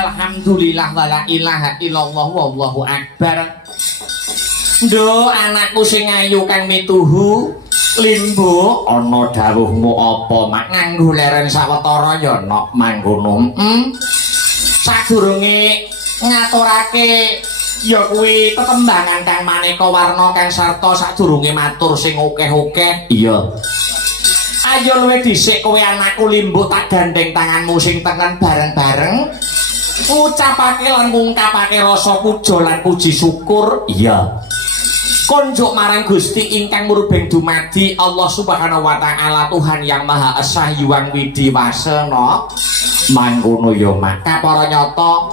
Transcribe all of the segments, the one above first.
walhamdulillah wala ilaha illallah wallahu akbar. Ndo anakku sing ayu kang mituhu limbo ana dawuhmu apa mak nganggo leren sawetara ya nok mangkono. Sadurunge ngaturake ya kuwi tetembangan kang maneka warna kang sarta sadurunge matur sing akeh-akeh. Iya. Ayo luwih dhisik kowe anakku limbo tak gandeng tanganmu sing tengen bareng-bareng. Ucapake lan ngungkapake rasa puja lan puji syukur. Iya. Konjuk marang Gusti ingkang murbeng dumadi Allah Subhanahu wa taala Tuhan yang Maha Esa Hyang Widiwasana. Mangkono ya maka para nyata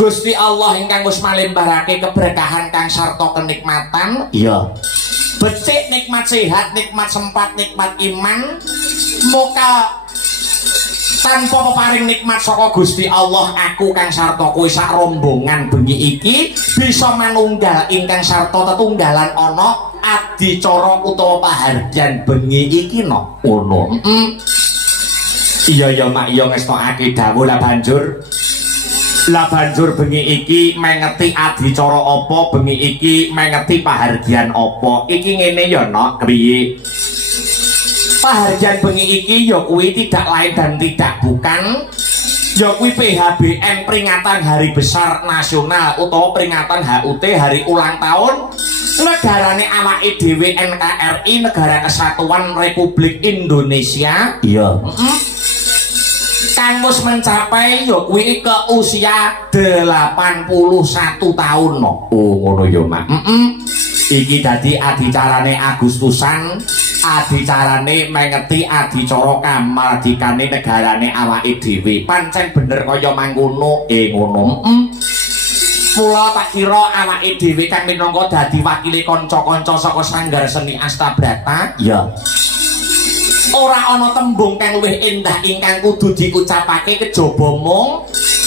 Gusti Allah ingkang wis malembarake keberkahan kang sarta kenikmatan. Iya. Becik nikmat sehat, nikmat sempat, nikmat iman. Moga tanpa peparing nikmat saka Gusti Allah aku kang sarta kowe sak rombongan bengi iki bisa manunggal ingkang sarta tetunggalan ana adicara utawa paharjan bengi iki no ngono. Iya ya mak iya ngestokake dawuh lah banjur bengi iki mengeti adicara apa bengi iki mengeti paharjan apa iki ngene ya nok kepiye. Paharjan bengi iki ya kuwi tidak lain dan tidak bukan ya kuwi PHBN peringatan Hari Besar Nasional utawa peringatan HUT Hari Ulang Tahun negarane awake dhewe NKRI Negara Kesatuan Republik Indonesia. Iya. Kang mus mencapai ya kuwi ke usia 81 tahun no. Oh ngono ya mak. Iki dadi adicarane Agustusan, adicarane mengeti adicara kamardikane negarane awake dhewe. Pancen bener kaya mangkono ngono. Mula tak kira awake dhewe kang minangka dadi wakile kanca-kanca saka Sanggar Seni Astabrata. Ya. Ora ana tembung kang luwih endah ingkang kudu diucapake kejaba mung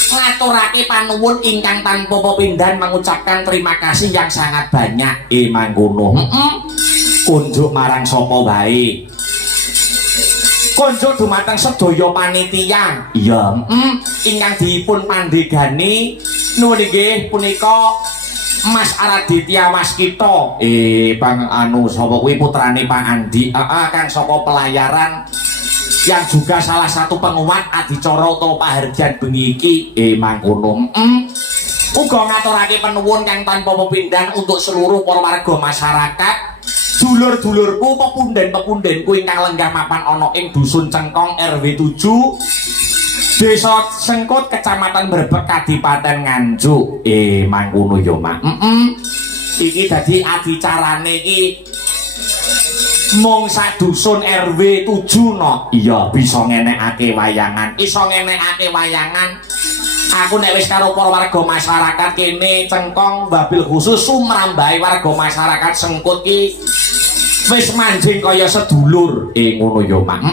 ngaturake panuwun ingkang tanpa pepindhan mengucapkan terima kasih yang sangat banyak. Mangkono. Kunjuk marang sapa wae. Kunjuk dumateng sedaya panitia. Iya. Ingkang dipun pandegani nuwun inggih punika Mas Araditya Waskita. Bang anu sapa kuwi putrane Pak Andi. Kang saka pelayaran yang juga salah satu penguat adicara utawa paharjan bengi iki. Mangkono. Uga ngaturake penuwun kang tanpa pepindhan untuk seluruh para warga masyarakat, dulur-dulurku, pepundhen-pepundhenku ingkang lenggah mapan ana ing Dusun Cengkong RW 7 Desa Sengkut Kecamatan Brebek Kadipaten Nganjuk. Mangkono ya mak. Iki dadi adicarane iki mung sak dusun RW 7 no. Iya bisa ngenekake wayangan. Iso ngenekake wayangan. Aku nek wis karo para warga masyarakat kene Cengkong wabil khusus sumrambahe warga masyarakat Sengkut ki wis manjing kaya sedulur. Ngono ya mak.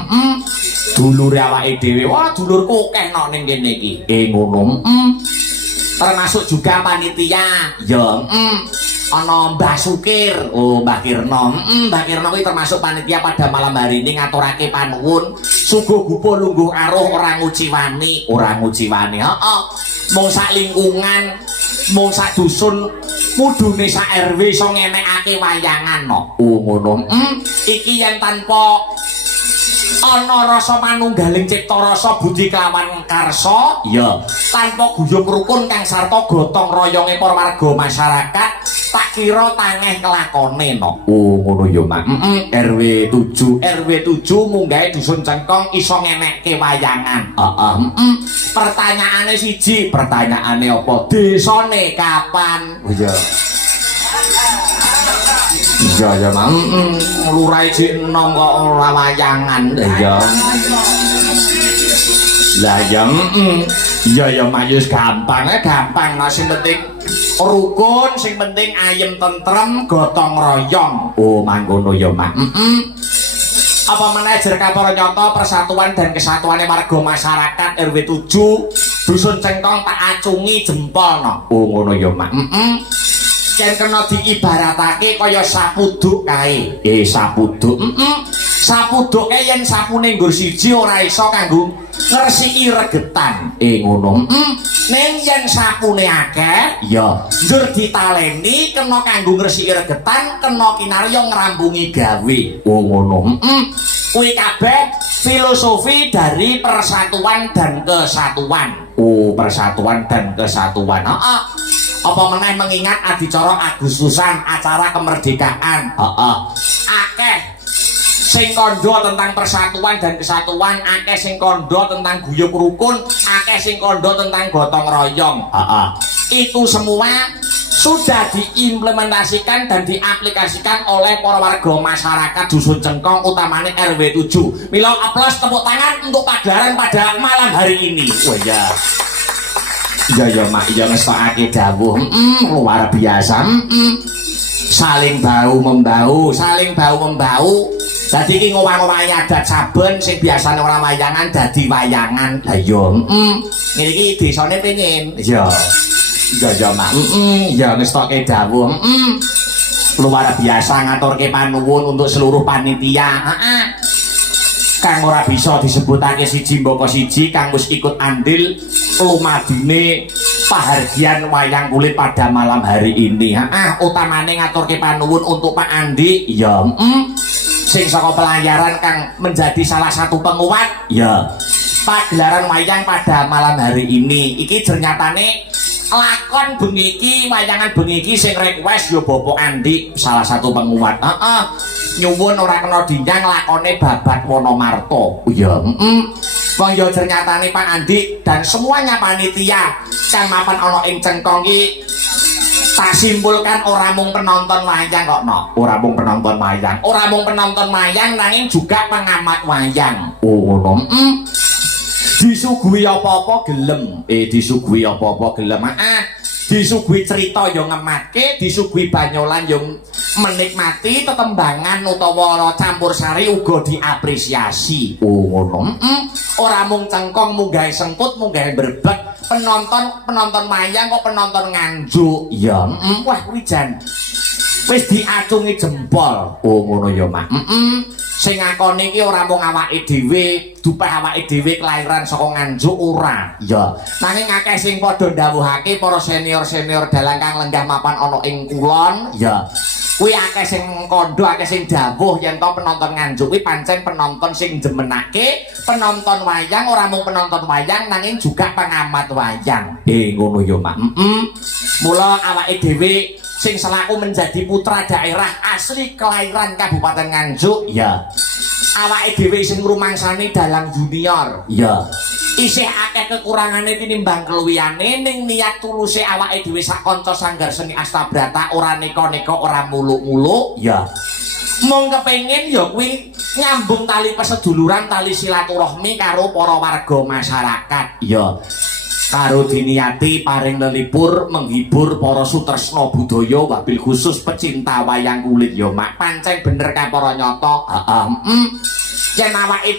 Dulure awake dhewe. Wah dulurku akeh nok ning kene iki. Ngono. Termasuk juga panitia. Ya, ana Mbah Sukir. Oh, Mbah Kirno. Mbah Kirno kuwi termasuk panitia pada malam hari ini ngaturake panuwun. Sungguh gupo lungguh aruh ora nguciwani, Heeh. Mung sak lingkungan, mung sak dusun, mudune sak RW iso ngenekake wayangan no. Oh, ngono. Iki yen tanpa ana rasa manunggaling cipta rasa budi kelawan karsa ya tanpa guyub rukun kang sarta gotong royonge para warga masyarakat tak kira tangeh kelakone no. Oh ngono ya mak. RW 7 munggahe Dusun Cengkong iso ngenekke wayangan. Pertanyaane siji, pertanyaane apa? Desane kapan? Oh iya. Iya ya mang, lurahe jek enom kok ora wayangan. Iya. Lah ya iya ya mayus gampang nah sing penting rukun, sing penting ayem tentrem, gotong royong. Oh mangkono ya mak. Apa manajer kapara nyata persatuan dan kesatuane warga masyarakat RW 7 Dusun Cengkong tak acungi jempol no. Oh ngono ya mak. Yen kena diibaratake kaya sapuduk kae. Sapuduk. Sapuduke yen sapune nggur siji ora iso kanggo ngresiki regetan. Ngono. Ning yen sapune akeh ya njur ditaleni kena kanggo ngresiki regetan, kena kinarya ngrampungi gawe. Ngono. Kuwi kabeh filosofi dari persatuan dan kesatuan. Persatuan dan kesatuan. Apa meneh mengingat adicara Agustusan acara kemerdekaan. Akeh sing kandha tentang persatuan dan kesatuan, akeh sing kandha tentang guyub rukun, akeh sing kandha tentang gotong royong. Itu semua sudah diimplementasikan dan diaplikasikan oleh para warga masyarakat Dusun Cengkong, utamanya RW 7. Mila aplaus tepuk tangan untuk pagelaran pada malam hari ini. Wah ya mak ya ngestokake dawuh. Luar biasa. Saling bau membau, saling bau membau. Dadi iki ngowah-ngowahi adat saben sing biasane ora wayangan dadi wayangan. Lah yo, ngene iki desane pengin. Ya mak. Ya ngestokke dawuh. Luar biasa ngaturke panuwun untuk seluruh panitia. Kang ora bisa disebutake siji mboko siji kang wis ikut andil lumadine pahargyan wayang kulit pada malam hari ini. Utamane ngaturke panuwun untuk Pak Andi. Ya, sing saka pelayaran kang menjadi salah satu penguat ya pagelaran wayang pada malam hari ini. Iki ternyatane lakon bengi iki, wayangan bengi iki sing request yo Bapak Andi, salah satu penguat. Nyuwun ora kena dinyang lakone Babat Wonomarto. Ya, wong yo ternyatane Pak Andi dan semuanya panitia kang mapan ana ing Cengkong iki tak simpulkan ora mung penonton wayang kok no. Ora mung penonton wayang, ora mung penonton wayang nanging juga pengamat wayang. Ngono. Disuguhi apa-apa gelem. Disuguhi apa-apa gelem. Disuguhi cerita yo ngematke, disuguhi banyolan yo menikmati, tetembangan utawa campur sari uga diapresiasi. Ngono. Ora mung Cengkong munggah sengkut, munggah brebet. Penonton wayang kok penonton nganjuk. Ya, wah kuwi jan wis diacungi jempol. Ngono ya, Mak. Sing ngakoni iki ora mung awake dhewe, dupeh awake dhewe kelairan saka nganjuk ora. Ya, nanging akeh sing padha ndhawuhake para senior-senior dalang kang lenggah mapan ana ing kulon. Ya. Kuwi akeh sing kandha, akeh sing dawuh yen to penonton nganjuk kuwi pancen penonton sing jemenake, penonton wayang ora mung penonton wayang nanging juga pengamat wayang. Ngono ya, Mak. Mula awake dhewe sing selaku menjadi putra daerah asli kelahiran Kabupaten Nganjuk, ya. Awake dhewe sing ngrumangsani dalang junior, ya. Isih akeh kekurangane tinimbang keluwihane ning niat tuluse awake dhewe sak kanca sanggar seni Astabrata ora neka-neka ora muluk-muluk, ya. Mung kepengin ya kuwi nyambung tali peseduluran, tali silaturahmi karo para warga masyarakat, ya. Karo diniati paring lelipur menghibur para sutresna budaya wabil khusus pecinta wayang kulit ya Mak. Pancen bener ka para nyata. Yen awake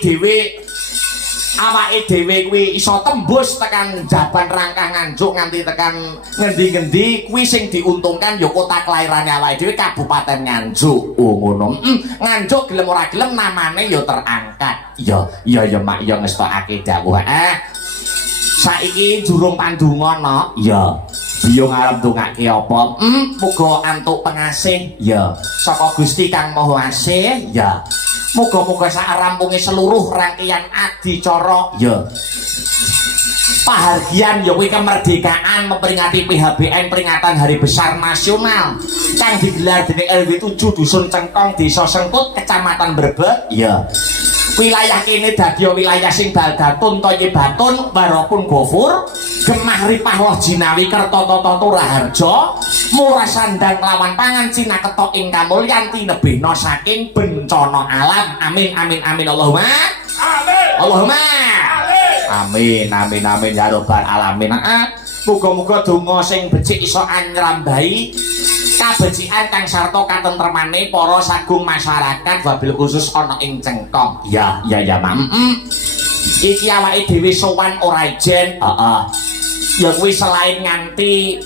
dhewe kuwi iso tembus tekan jaban rangkah Nganjuk nganti tekan ngendi-ngendi kuwi sing diuntungkan ya kota kelahirane awake dhewe Kabupaten Nganjuk. Ngono. Nganjuk gelem ora gelem namane ya terangkat. Ya Mak ya ngestokake dawuh. Saiki jurung pandonga no. Ya. Biyo ngarep ndongake apa? Muga antuk pengasih ya saka Gusti Kang Maha Asih ya. Muga-muga sak rampunge seluruh rangkaian adicara ya. Pahargyan ya kuwi kemerdekaan memperingati PHBN peringatan Hari Besar Nasional kang digelar dening RW 7 Dusun Cengkong Desa Sengkut Kecamatan Brebet ya. Wilayah kene dadi wilayah sing balgatun Toyebatun Baropun Gofur Gemah Ripah Loh Jinawi Kertototota Raharja Murah Sandang Lawan Pangan Cina Ketok ing kamulyan tinebihna saking bencana alam. Amin amin amin Allahumma amin Allahumma amin ya rabbal alamin. Muga-muga donga sing becik iso anyrambahi kabecikan kang sarta katentremane para sagung masyarakat wabil khusus ana ing Cengkong. Ya Mak. Iki awake dhewe sowan ora ijen. Ya kuwi selain nganti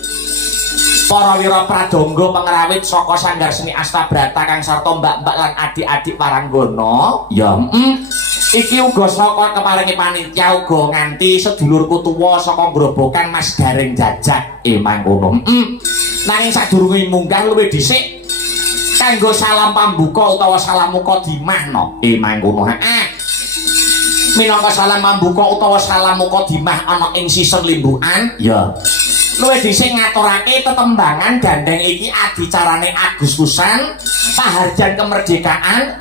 para wira pradangga pengrawit saka Sanggar Seni Astabrata kang sarta mbak-mbak lan adik-adik paranggana ya iki uga saka keparingi panitia uga nganti sedulurku tuwa saka Grobogan Mas Gareng Jajak mangkono nanging sadurunge munggah luwih dhisik kanggo salam pambuka utawa salam mukadimah no mangkono minangka salam pambuka utawa salam mukadimah ana ing sisen limbukan ya luwih dhisik ngaturake tetembangan gandeng iki adicarane Agustusan paharjan kemerdekaan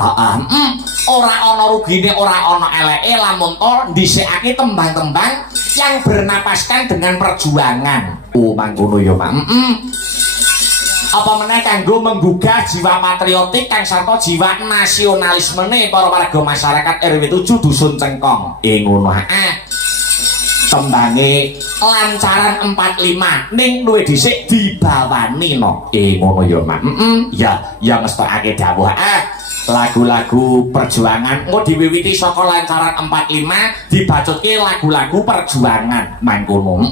ora ana rugine ora ana eleke lamun to dhisikake tembang-tembang yang bernapaskan dengan perjuangan mangkono ya Pak apa meneh kanggo menggugah jiwa patriotik kang sarta jiwa nasionalismene para warga masyarakat RW 7 Dusun Cengkong ngono tembange lancaran 45 ning luwih dhisik dibawani no ngono ya Mak ya ngestakake dawuh lagu-lagu perjuangan engko diwiwiti saka lancaran 45 dibacutke lagu-lagu perjuangan mangkono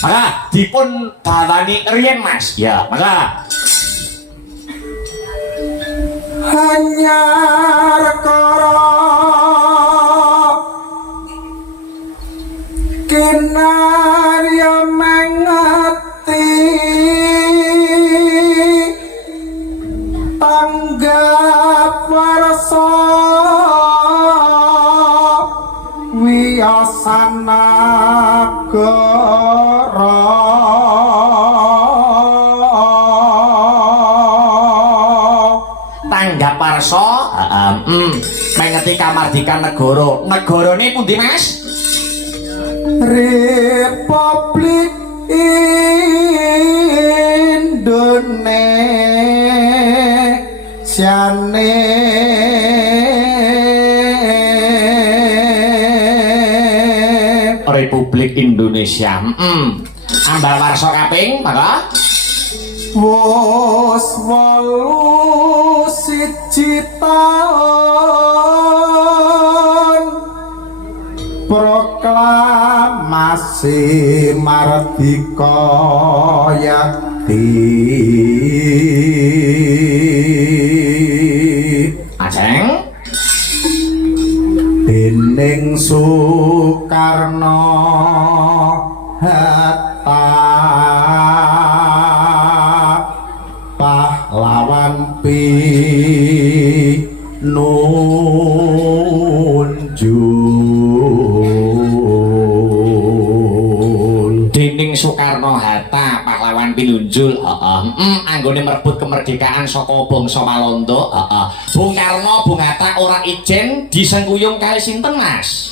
maka dipun bawani riyen Mas ya maka hanya rekara kinarya mengati tanggap warsa wiyasana negara tanggap warsa mengeti kamardikan negarane pundi Mas Republik Indonesia Republik Indonesia ambal warsa kaping maka wos 81 taun proklamasi mardika yakti ajeng dening Soekarno Hatta pahlawan pinunjul dening Soekarno Hatta pahlawan pinunjul anggone merebut kemerdekaan saka bangsa Walanda Bung Karno Bung Hatta ora ijen disengkuyung kali sinten Mas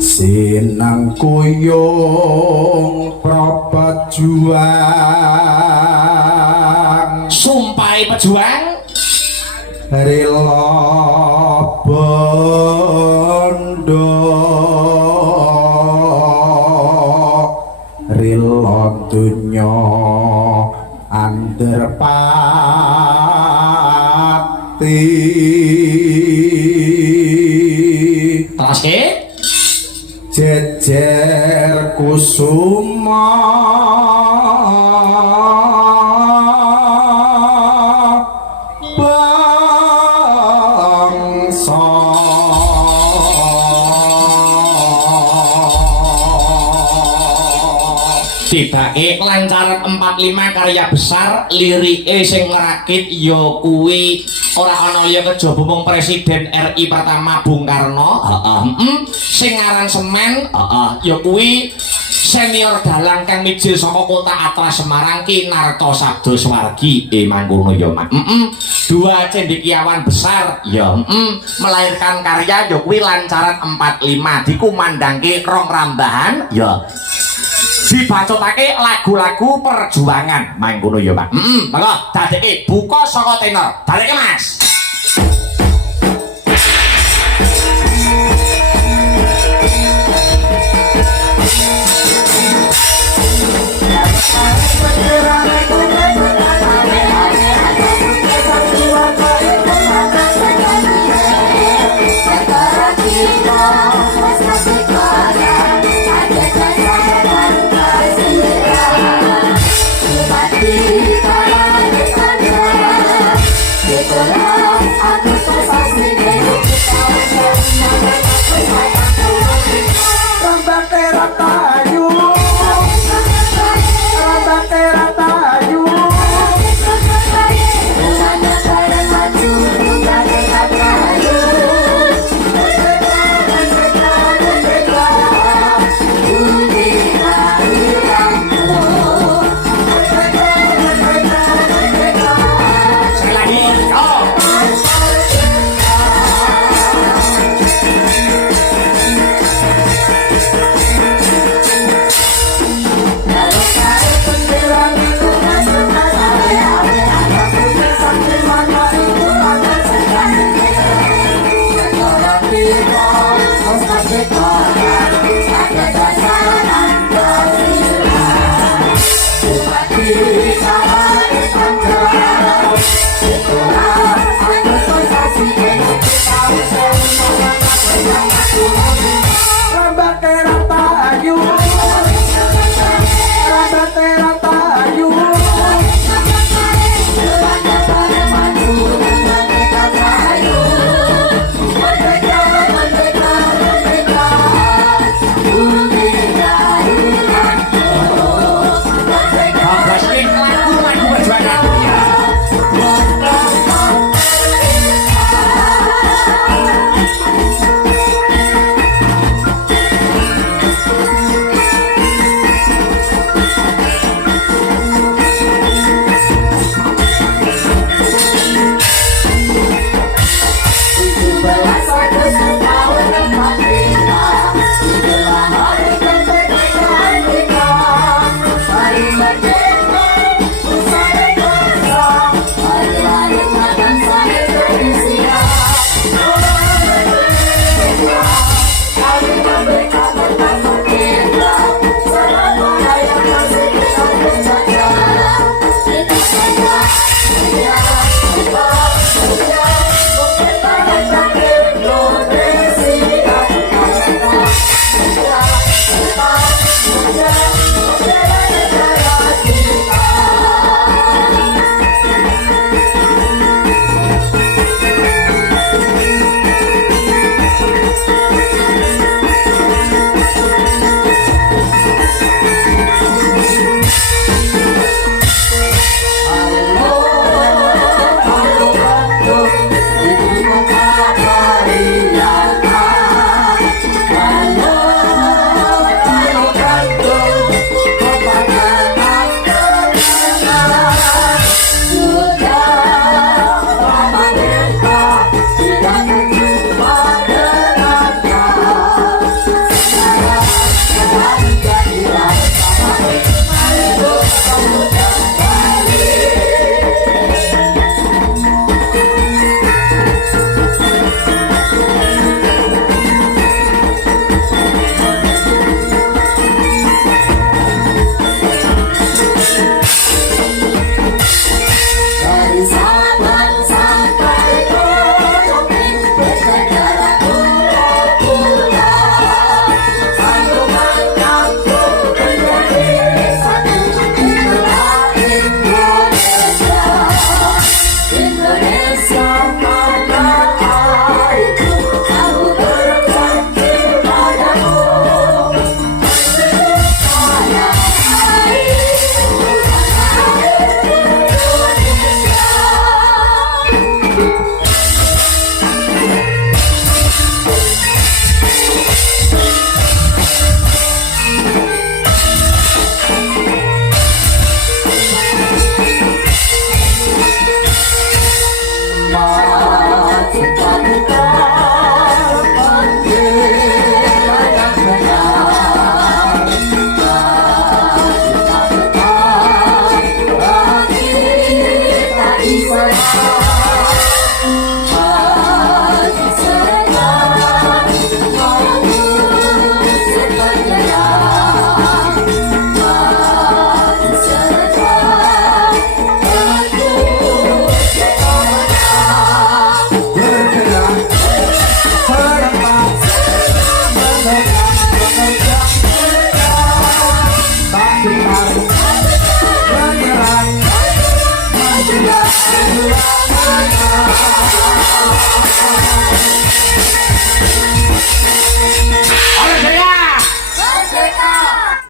sinangkuyung prapejuang sumpahe pejuang rela bondo rela dunya anderpati terus jejer kusuma bangsa tibake lancaran 45 karya besar lirike sing ngrakit ya kuwi ora ana liya kejaba mung Presiden RI pertama Bung Karno sing aransemen ya kuwi senior dalang kang mijil saka kota Atras Semarang Ki Narto Sabdo Swargi mangkono ya Mak dua cendekiawan besar ya melahirkan karya ya kuwi lancaran 45 dikumandangke rong rambahan ya dibacotake lagu-lagu perjuangan mangkono ya Pak maka dadeke buka saka tenor dadeke Mas